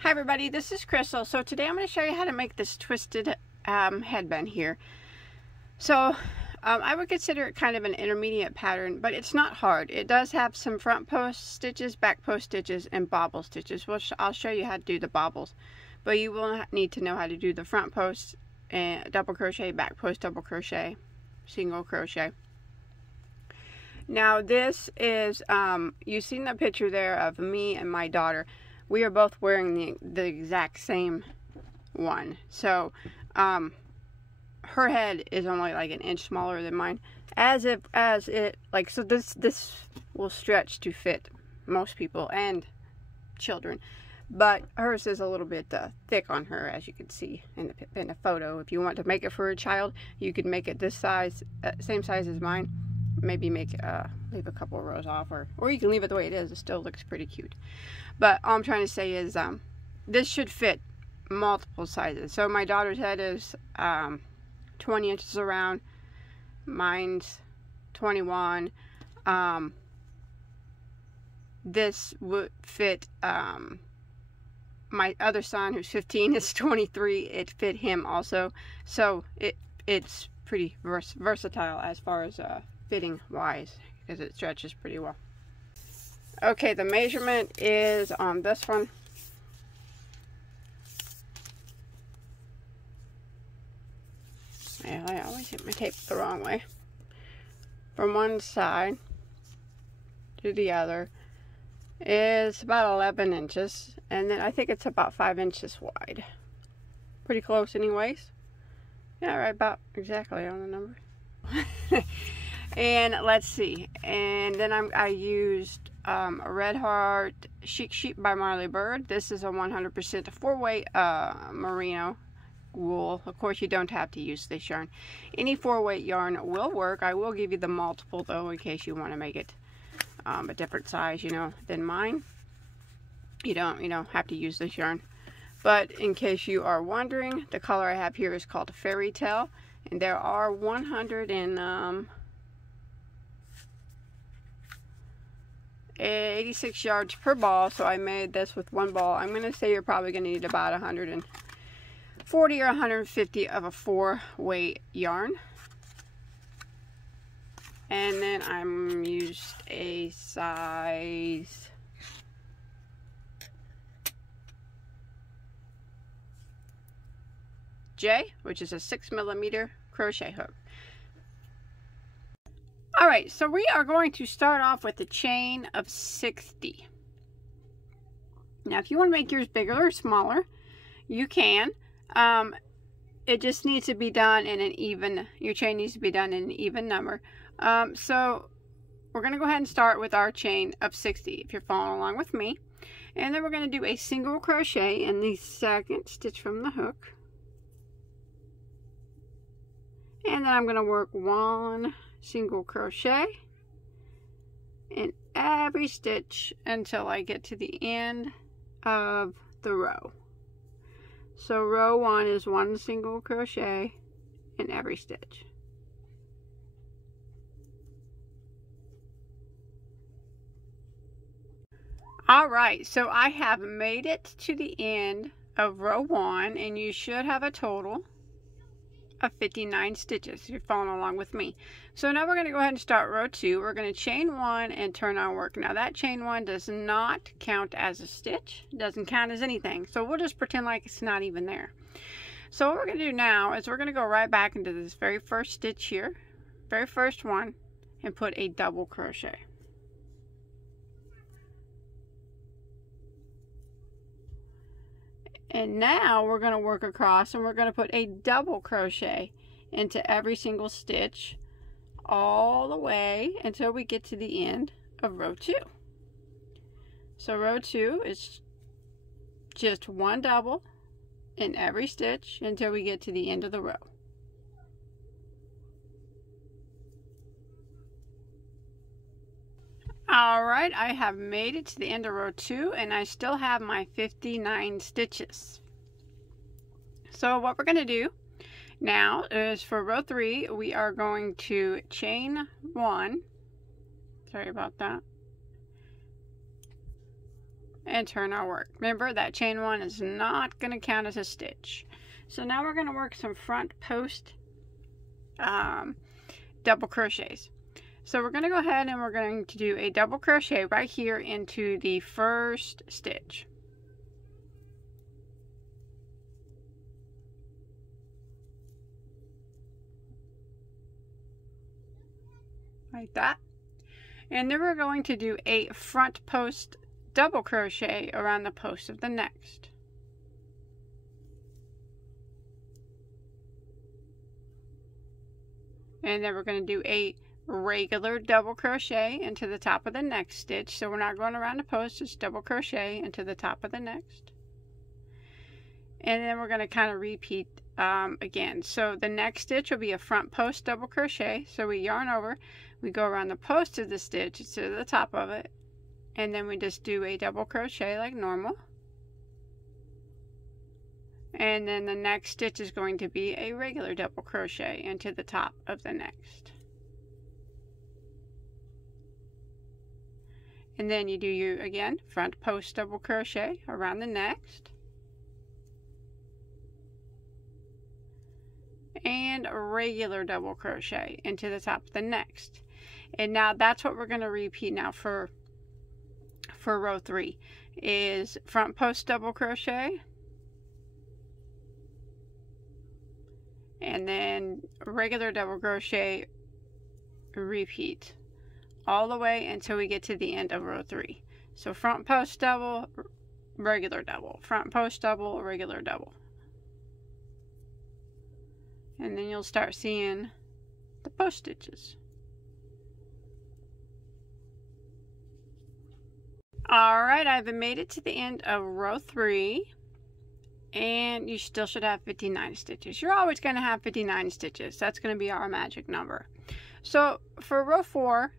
Hi everybody, this is Crystal. So today I'm going to show you how to make this twisted headband here. So I would consider it kind of an intermediate pattern, but it's not hard. It does have some front post stitches, back post stitches, and bobble stitches. I'll show you how to do the bobbles, but you will need to know how to do the front post and double crochet, back post double crochet, single crochet. Now this is, you've seen the picture there of me and my daughter. We are both wearing the exact same one. So, her head is only like an inch smaller than mine. So this will stretch to fit most people and children. But hers is a little bit thick on her, as you can see in the photo. If you want to make it for a child, you could make it this size, same size as mine. Maybe make leave a couple of rows off, or you can leave it the way it is. It still looks pretty cute. But all I'm trying to say is this should fit multiple sizes. So my daughter's head is 20 inches around. Mine's 21. This would fit my other son, who's 15, is 23. It fit him also. So it's pretty versatile as far as fitting wise, because it stretches pretty well. Okay, the measurement is on this one. Yeah, I always hit my tape the wrong way. From one side to the other is about 11 inches, and then I think it's about 5 inches wide. Pretty close anyways. Yeah, right about exactly on the number. And let's see, and then I used a Red Heart Chic sheep by Marley Bird. This is a 100% 4-weight Merino Wool. Of course, you don't have to use this yarn. Any 4-weight yarn will work. I will give you the multiple though, in case you want to make it a different size, than mine. You don't have to use this yarn. But in case you are wondering, the color I have here is called Fairy Tale, and there are 86 yards per ball, so I made this with one ball. I'm going to say you're probably going to need about 140 or 150 of a 4-weight yarn. And then I'm used a size J, which is a 6mm crochet hook. Alright, so we are going to start off with a chain of 60. Now, if you want to make yours bigger or smaller, you can. It just needs to be done in an even, your chain needs to be done in an even number. So we're going to go ahead and start with our chain of 60, if you're following along with me. And then we're going to do a single crochet in the second stitch from the hook. And then I'm going to work one single crochet in every stitch until I get to the end of the row. So row 1 is one single crochet in every stitch. Alright, so I have made it to the end of row 1, and you should have a total of 59 stitches if you're following along with me. So now we're going to go ahead and start row 2. We're going to chain 1 and turn our work. Now that chain 1 does not count as a stitch. It doesn't count as anything. So we'll just pretend like it's not even there. So what we're going to do now is we're going to go right back into this very first stitch here, very first one, and put a double crochet. And now we're going to work across, and we're going to put a double crochet into every single stitch all the way until we get to the end of row 2. So row 2 is just one double in every stitch until we get to the end of the row. Alright, I have made it to the end of row 2, and I still have my 59 stitches. So what we're going to do now is for row 3, we are going to chain 1. Sorry about that. and turn our work. Remember that chain 1 is not going to count as a stitch. So now we're going to work some front post double crochets. So we're going to go ahead and we're going to do a double crochet right here into the first stitch. Like that. And then we're going to do a front post double crochet around the post of the next. And then we're going to do a regular double crochet into the top of the next stitch. So we're not going around the post, just double crochet into the top of the next. And then we're going to kind of repeat again. So the next stitch will be a front post double crochet. So we yarn over, we go around the post of the stitch to the top of it, and then we just do a double crochet like normal. And then the next stitch is going to be a regular double crochet into the top of the next. And then you do your, again, front post double crochet around the next. And a regular double crochet into the top of the next. And now that's what we're going to repeat now for row 3 is front post double crochet, and then regular double crochet, repeat all the way until we get to the end of row 3. So front post double, regular double, front post double, regular double. And then you'll start seeing the post stitches. Alright, I've made it to the end of row 3, and you still should have 59 stitches. You're always going to have 59 stitches. That's going to be our magic number. So for row 4,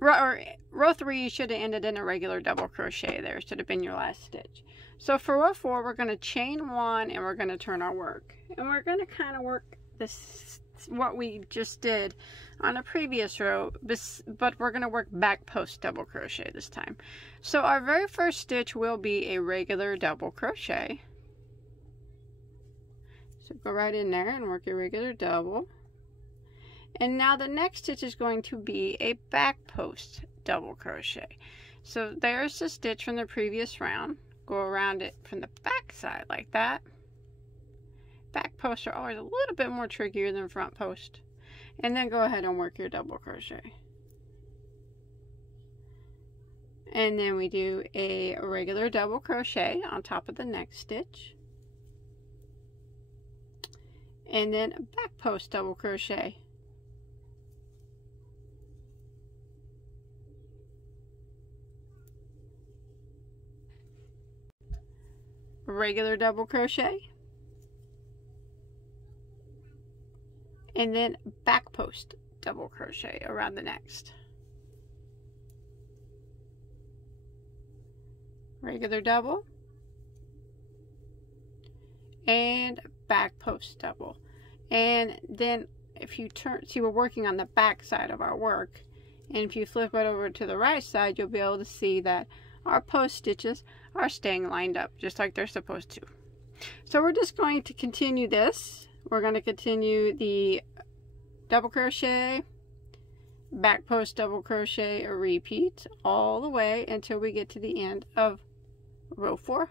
row 3, you should have ended in a regular double crochet there. Should have been your last stitch. So for row 4, we're going to chain 1 and we're going to turn our work. And we're going to kind of work this, what we just did on a previous row, but we're going to work back post double crochet this time. So our very first stitch will be a regular double crochet. So go right in there and work a regular double. And now the next stitch is going to be a back post double crochet. So there's the stitch from the previous round. Go around it from the back side like that. Back posts are always a little bit more trickier than front post. And then go ahead and work your double crochet. And then we do a regular double crochet on top of the next stitch. And then a back post double crochet. Regular double crochet. And then back post double crochet around the next. Regular double. And back post double. And then if you turn, see we're working on the back side of our work. And if you flip it over to the right side, you'll be able to see that our post stitches are staying lined up just like they're supposed to. So we're just going to continue this. We're going to continue the double crochet, back post double crochet, a repeat all the way until we get to the end of row 4.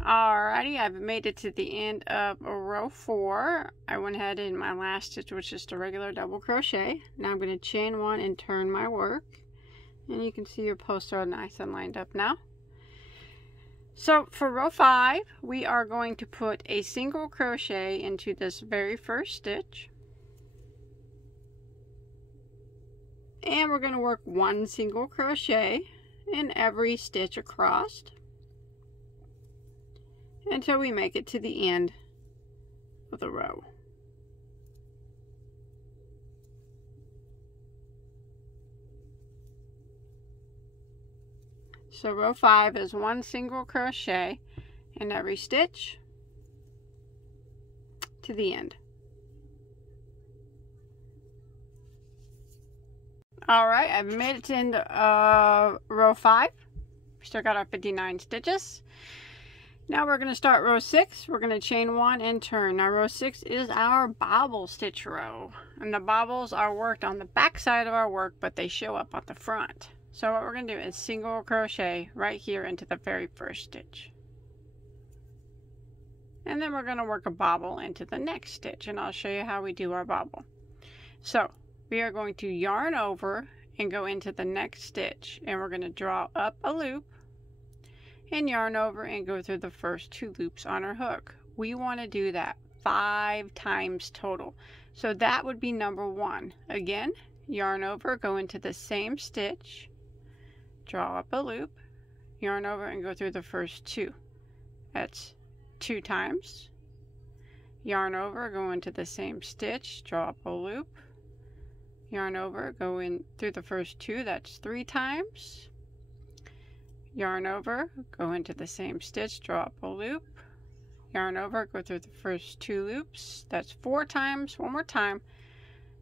Alrighty, I've made it to the end of row 4. I went ahead and my last stitch was just a regular double crochet. Now I'm going to chain 1 and turn my work. And you can see your posts are nice and lined up now. So for row 5, we are going to put a single crochet into this very first stitch. And we're going to work 1 single crochet in every stitch across until we make it to the end of the row. So row 5 is 1 single crochet in every stitch to the end. Alright, I've made it into row 5. We still got our 59 stitches. Now we're going to start row 6. We're going to chain 1 and turn. Now row 6 is our bobble stitch row. And the bobbles are worked on the back side of our work, but they show up on the front. So what we're going to do is single crochet right here into the very first stitch. And then we're going to work a bobble into the next stitch, and I'll show you how we do our bobble. So we are going to yarn over and go into the next stitch, and we're going to draw up a loop and yarn over and go through the first 2 loops on our hook. We want to do that 5 times total. So that would be number 1. Again, yarn over, go into the same stitch, draw up a loop, yarn over and go through the first 2. That's 2 times. Yarn over, go into the same stitch, draw up a loop, yarn over, go in through the first 2, that's 3 times. Yarn over, go into the same stitch, draw up a loop, yarn over, go through the first 2 loops, that's 4 times. One more time.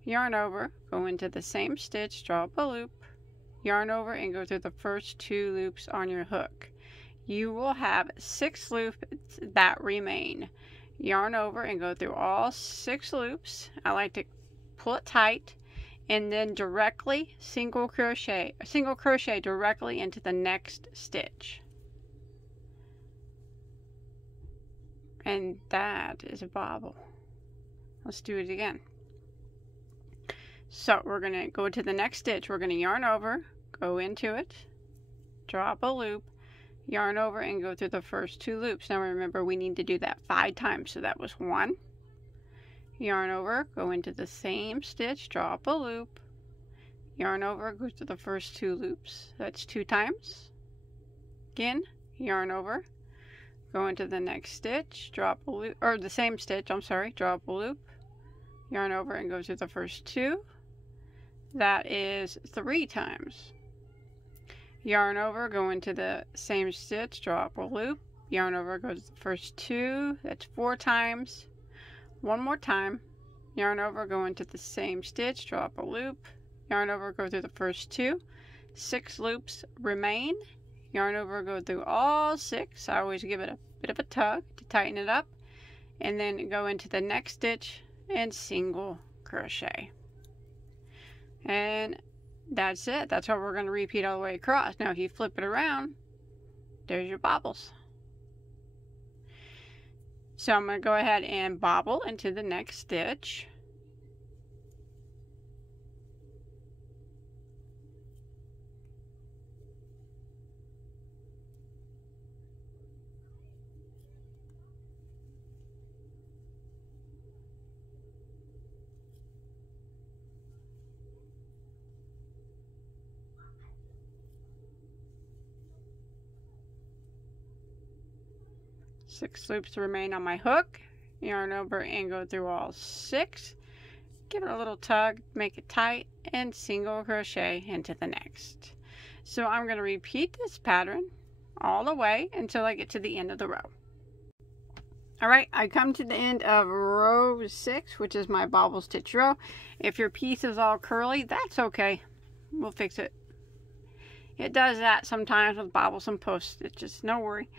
Yarn over, go into the same stitch, draw up a loop, yarn over and go through the first 2 loops on your hook. You will have 6 loops that remain. Yarn over and go through all 6 loops. I like to pull it tight and then directly single crochet directly into the next stitch. And that is a bobble. Let's do it again. So we're going to go to the next stitch. We're going to yarn over, go into it, draw up a loop, yarn over and go through the first 2 loops. Now remember, we need to do that 5 times, so that was 1. Yarn over, go into the same stitch, draw up a loop, yarn over, go through the first 2 loops. That's 2 times. Again, yarn over, go into the next stitch, draw up a loop, or the same stitch, I'm sorry, draw up a loop, yarn over and go through the first 2. That is 3 times. Yarn over, go into the same stitch, draw up a loop, yarn over, go to the first 2, that's 4 times. One more time, yarn over, go into the same stitch, draw up a loop, yarn over, go through the first 2, 6 loops remain, yarn over, go through all 6, I always give it a bit of a tug to tighten it up, and then go into the next stitch and single crochet. And that's it. That's what we're going to repeat all the way across. Now if you flip it around, there's your bobbles. So I'm going to go ahead and bobble into the next stitch. Six loops remain on my hook. Yarn over and go through all 6. Give it a little tug, make it tight, and single crochet into the next. So I'm going to repeat this pattern all the way until I get to the end of the row. Alright, I come to the end of row 6, which is my bobble stitch row. If your piece is all curly, that's okay. We'll fix it. It does that sometimes with bobbles and post stitches, no worry.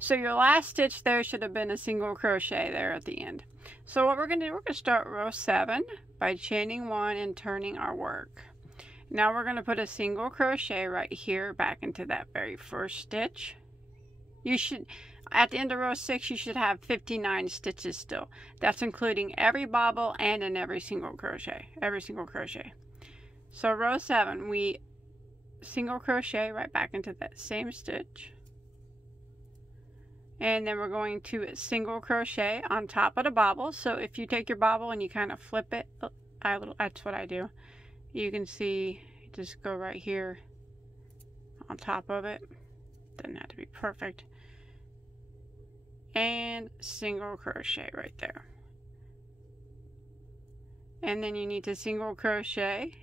So your last stitch there should have been a single crochet there at the end. So what we're going to do, we're going to start row 7 by chaining 1 and turning our work. Now we're going to put a single crochet right here back into that very first stitch. You should, at the end of row 6, you should have 59 stitches still. That's including every bobble and in every single crochet. So row 7, we single crochet right back into that same stitch. And then we're going to single crochet on top of the bobble. So if you take your bobble and you kind of flip it, that's what I do. You can see, just go right here on top of it. Doesn't have to be perfect. And single crochet right there. And then you need to single crochet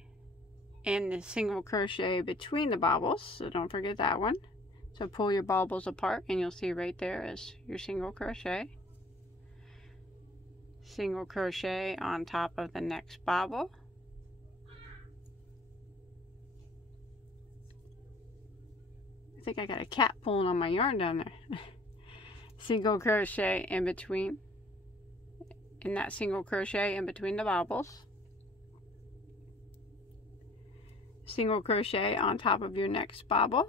in the single crochet between the bobbles. So don't forget that one. So pull your bobbles apart and you'll see right there is your single crochet. Single crochet on top of the next bobble. think I got a cat pulling on my yarn down there. Single crochet in between, in that single crochet in between the bobbles. Single crochet on top of your next bobble.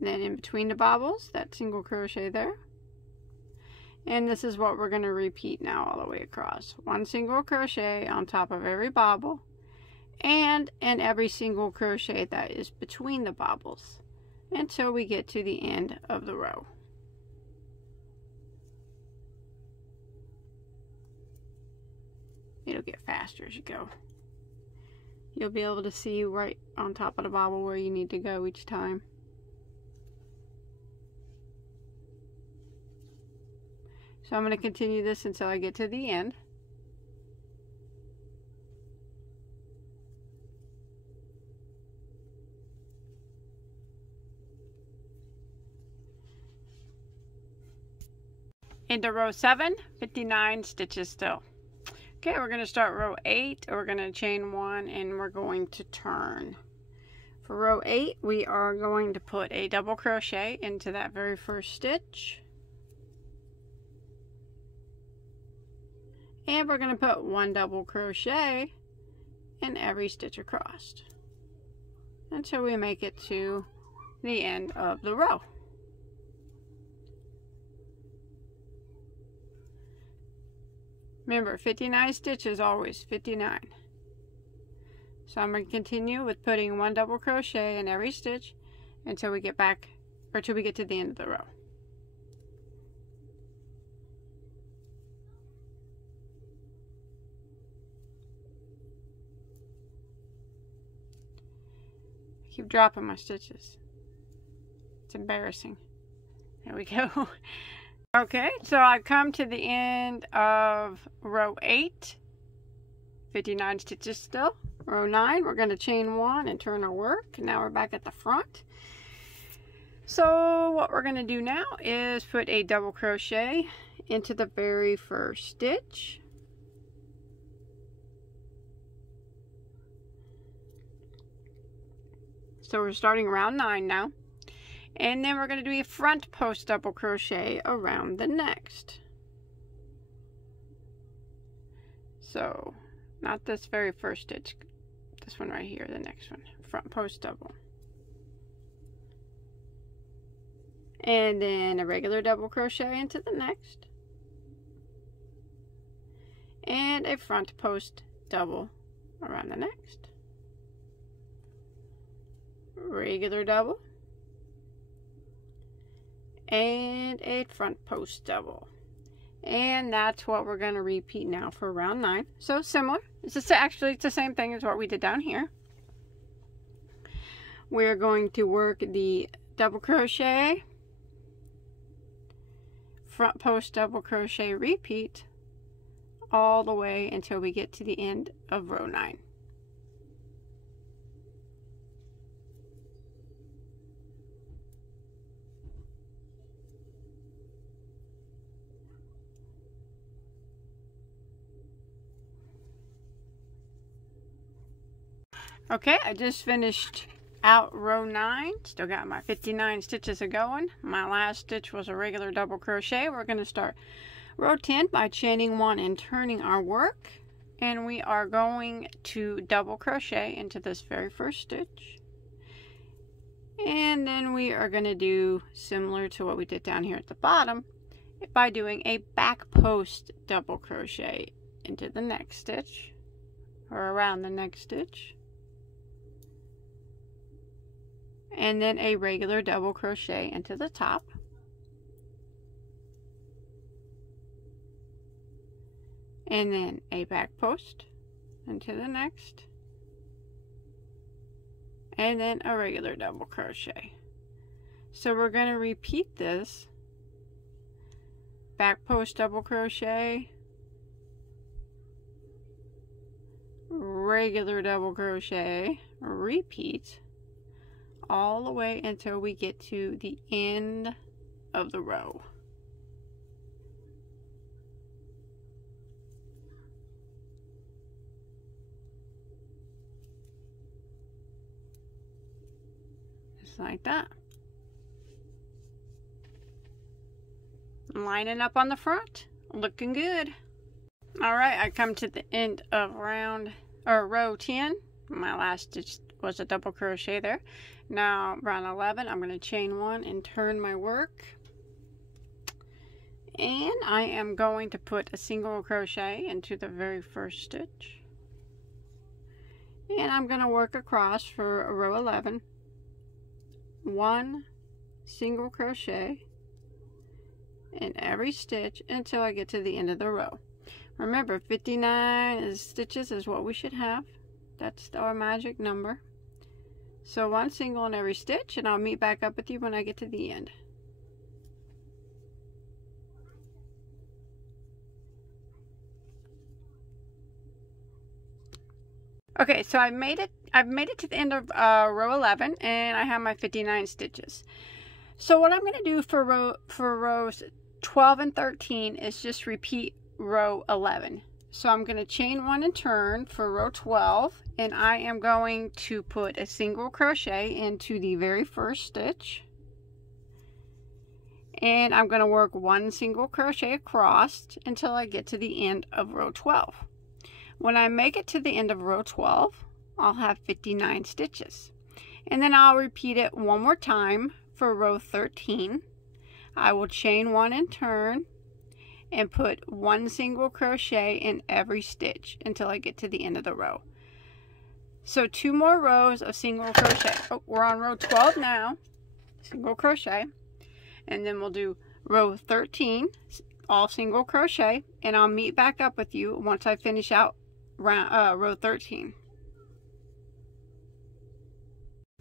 Then in between the bobbles, that single crochet there. And this is what we're going to repeat now all the way across. One single crochet on top of every bobble, and in every single crochet that is between the bobbles, until we get to the end of the row. It'll get faster as you go. You'll be able to see right on top of the bobble where you need to go each time. So I'm going to continue this until I get to the end. Into row 7, 59 stitches still. Okay, we're going to start row 8, we're going to chain 1, and we're going to turn. For row 8, we are going to put a double crochet into that very first stitch. And we're going to put one double crochet in every stitch across until we make it to the end of the row. Remember, 59 stitches, always 59. So I'm going to continue with putting one double crochet in every stitch until we get back, or till we get to the end of the row. I keep dropping my stitches. It's embarrassing. There we go. Okay, so I've come to the end of row 8, 59 stitches still. Row 9, we're going to chain 1 and turn our work. Now we're back at the front. So what we're going to do now is put a double crochet into the very first stitch. So we're starting round 9 now. And then we're going to do a front post double crochet around the next. So, not this very first stitch, this one right here, the next one, front post double. And then a regular double crochet into the next. And a front post double around the next. Regular double. And a front post double. And that's what we're going to repeat now for round 9. So similar. It's just actually it's the same thing as what we did down here. We're going to work the double crochet, front post double crochet, repeat all the way until we get to the end of row 9. Okay, I just finished out row 9. Still got my 59 stitches going. My last stitch was a regular double crochet. We're going to start row 10 by chaining 1 and turning our work. And we are going to double crochet into this very first stitch. And then we are going to do similar to what we did down here at the bottom by doing a back post double crochet into the next stitch, or around the next stitch. And then a regular double crochet into the top. And then a back post into the next. And then a regular double crochet. So we're going to repeat this. Back post double crochet. Regular double crochet. Repeat. All the way until we get to the end of the row. just like that. Lining up on the front, looking good. All right, I come to the end of row 10. My last stitch was a double crochet there. Now round 11, I'm going to chain 1 and turn my work. And I am going to put a single crochet into the very first stitch. And I'm going to work across for row 11. 1 single crochet in every stitch until I get to the end of the row. Remember, 59 stitches is what we should have. That's our magic number. So 1 single in every stitch, and I'll meet back up with you when I get to the end. Okay, so I've made it to the end of row 11, and I have my 59 stitches. So what I'm going to do for rows 12 and 13 is just repeat row 11. So I'm going to chain 1 and turn for row 12, and I am going to put a single crochet into the very first stitch, and I'm going to work 1 single crochet across until I get to the end of row 12. When I make it to the end of row 12, I'll have 59 stitches, and then I'll repeat it one more time for row 13. I will chain 1 and turn and put 1 single crochet in every stitch until I get to the end of the row. So 2 more rows of single crochet. Oh, we're on row 12 now. Single crochet, and then we'll do row 13, all single crochet, and I'll meet back up with you once I finish out row 13.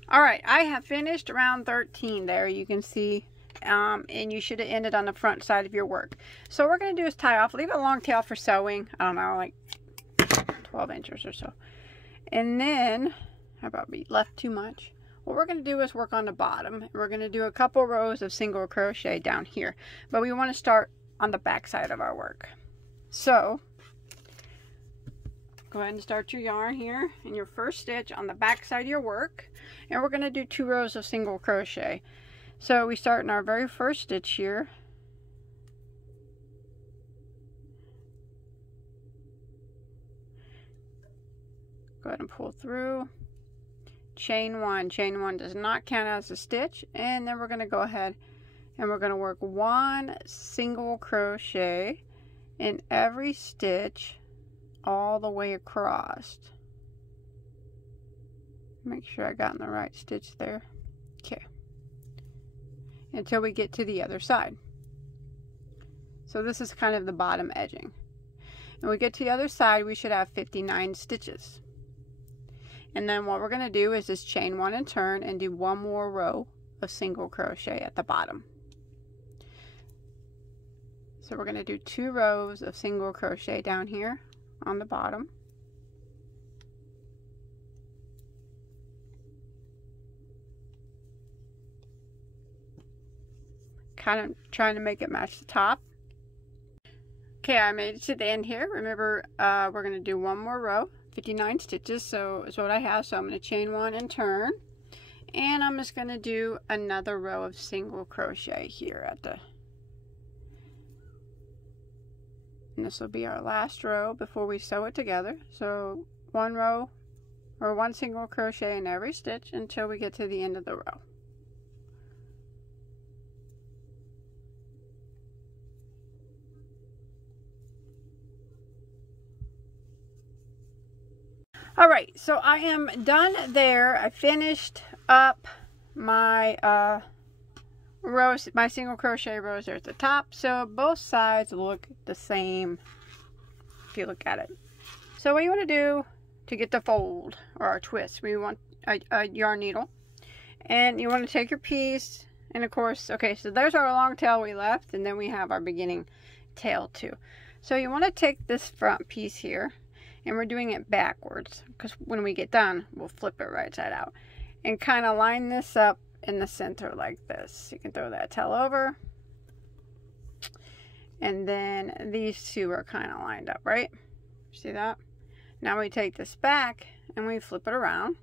All right, I have finished round 13 there. You can see, and you should have ended on the front side of your work. So what we're going to do is tie off, leave a long tail for sewing. I don't know, like 12 inches or so. And then, I probably left too much. What we're going to do is work on the bottom. We're going to do a couple rows of single crochet down here, but we want to start on the back side of our work. So go ahead and start your yarn here in your first stitch on the back side of your work, and we're going to do 2 rows of single crochet. So we start in our very first stitch here. Go ahead and pull through, chain 1. Chain 1 does not count as a stitch, and then we're going to go ahead and we're going to work 1 single crochet in every stitch all the way across. Make sure I got in the right stitch there. Okay. Until we get to the other side. So this is kind of the bottom edging. And we get to the other side, we should have 59 stitches. And then what we're going to do is just chain 1 and turn and do 1 more row of single crochet at the bottom. So we're going to do 2 rows of single crochet down here on the bottom. Kind of trying to make it match the top. Okay, I made it to the end here. Remember, we're going to do 1 more row, 59 stitches, so is what I have. So I'm going to chain 1 and turn, and I'm just going to do another row of single crochet here at the, and this will be our last row before we sew it together. So 1 row or 1 single crochet in every stitch until we get to the end of the row. Alright, so I am done there. I finished up my rows, my single crochet rows there at the top. So both sides look the same if you look at it. So what you want to do to get the fold or our twist, we want a yarn needle. And you want to take your piece, and of course, okay, so there's our long tail we left, and then we have our beginning tail too. So you want to take this front piece here, and we're doing it backwards because when we get done we'll flip it right side out, and kind of line this up in the center like this. You can throw that tail over, and then these two are kind of lined up, right? See that? Now we take this back and we flip it around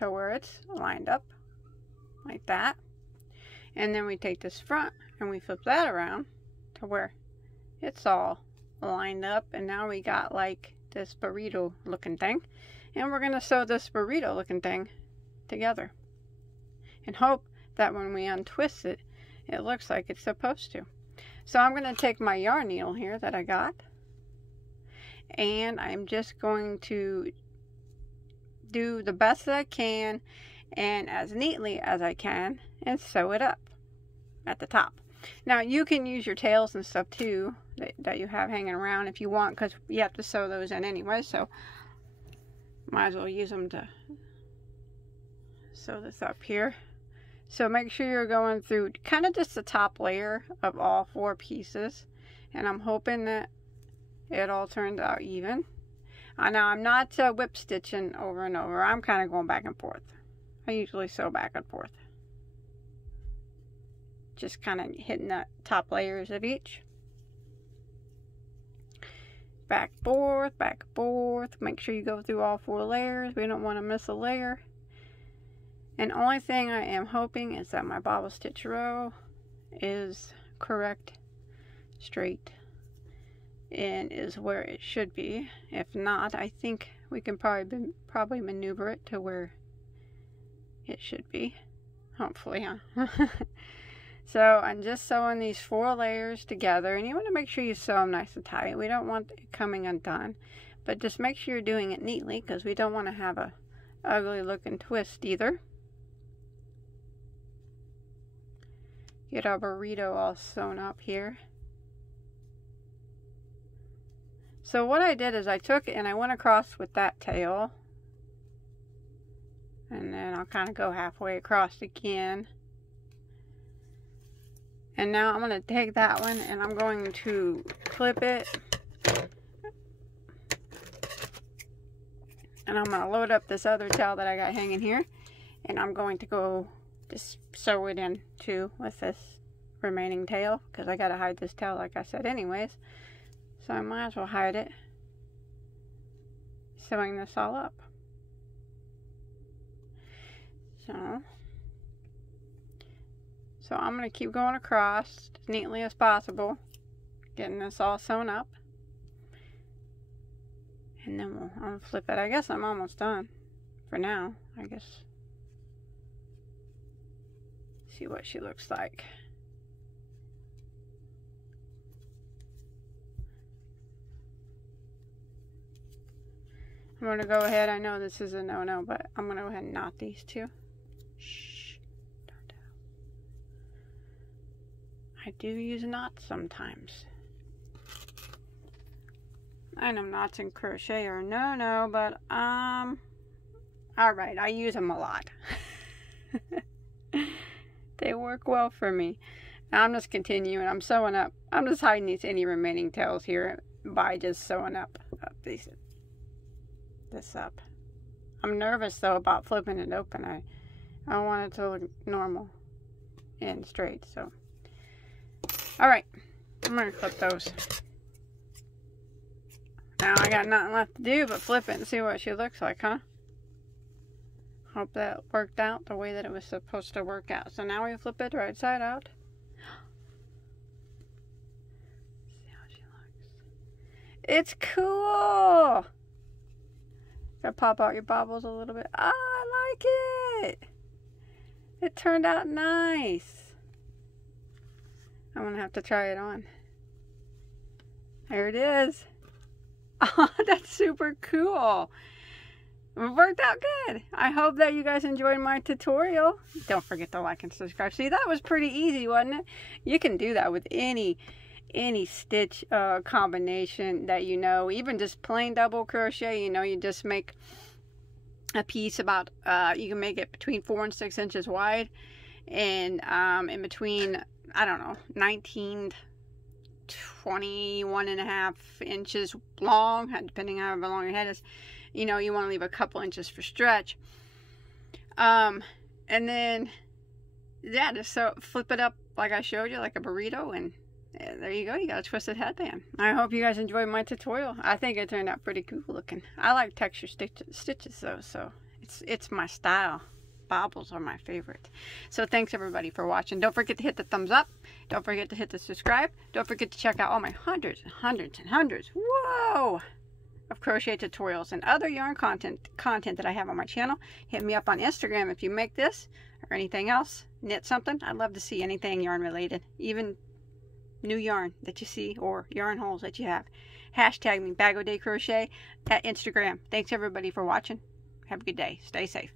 to where it's lined up like that. And then we take this front and we flip that around to where it's all lined up. And now we got like this burrito looking thing. And we're going to sew this burrito looking thing together. And hope that when we untwist it, it looks like it's supposed to. So I'm going to take my yarn needle here that I got. And I'm just going to do the best that I can and as neatly as I can and sew it up at the top. Now you can use your tails and stuff too that you have hanging around if you want, because you have to sew those in anyway, so might as well use them to sew this up here. So make sure you're going through kind of just the top layer of all 4 pieces, and I'm hoping that it all turns out even. Now I'm not whip stitching over and over. I'm kind of going back and forth. I usually sew back and forth. Just kind of hitting the top layers of each. Back, forth, back, forth. Make sure you go through all 4 layers. We don't want to miss a layer. And only thing I am hoping is that my Bobble Stitch Row is correct, straight, and is where it should be. If not, I think we can probably maneuver it to where it should be. Hopefully, huh? So I'm just sewing these 4 layers together, and you want to make sure you sew them nice and tight. We don't want it coming undone, but just make sure you're doing it neatly, because we don't want to have a ugly looking twist either. Get our burrito all sewn up here. So what I did is I took it and I went across with that tail, and then I'll kind of go halfway across again. And now I'm going to take that one and I'm going to flip it, and I'm going to load up this other tail that I got hanging here, and I'm going to go just sew it in too with this remaining tail, because I got to hide this tail like I said anyways. So I might as well hide it, sewing this all up. So I'm going to keep going across as neatly as possible, getting this all sewn up. And then we'll unflip it. I guess I'm almost done for now. I guess. See what she looks like. I'm going to go ahead. I know this is a no-no, but I'm going to go ahead and knot these 2. Shh. Don't tell. I do use knots sometimes. I know knots in crochet are no-no, but alright, I use them a lot. They work well for me. Now I'm just continuing. I'm sewing up. I'm just hiding any remaining tails here by just sewing up this up. I'm nervous though about flipping it open. I want it to look normal and straight. So, all right, I'm gonna flip those. Now I got nothing left to do but flip it and see what she looks like, huh? Hope that worked out the way that it was supposed to work out. So now we flip it right side out. See how she looks. It's cool. Gotta pop out your bobbles a little bit. Ah, I like it. It turned out nice. I'm gonna have to try it on. There it is. Oh, that's super cool. It worked out good. I hope that you guys enjoyed my tutorial. Don't forget to like and subscribe. See, that was pretty easy, wasn't it? You can do that with any stitch combination that you know, even just plain double crochet. You know, you just make a piece about you can make it between 4 and 6 inches wide, and in between, I don't know, 19 21.5 inches long, depending on how long your head is. You know, you want to leave a couple inches for stretch, and then yeah, just so flip it up like I showed you, like a burrito, and there you go. You got a twisted headband. I hope you guys enjoyed my tutorial. I think it turned out pretty cool looking. I like texture stitches though, so it's my style. Bobbles are my favorite. So thanks everybody for watching. Don't forget to hit the thumbs up. Don't forget to hit the subscribe. Don't forget to check out all my hundreds and hundreds and hundreds, whoa, of crochet tutorials and other yarn content that I have on my channel. Hit me up on Instagram if you make this or anything else. Knit something. I'd love to see anything yarn related. Even new yarn that you see or yarn holes that you have. Hashtag me Bagoday Crochet at Instagram. Thanks everybody for watching. Have a good day. Stay safe.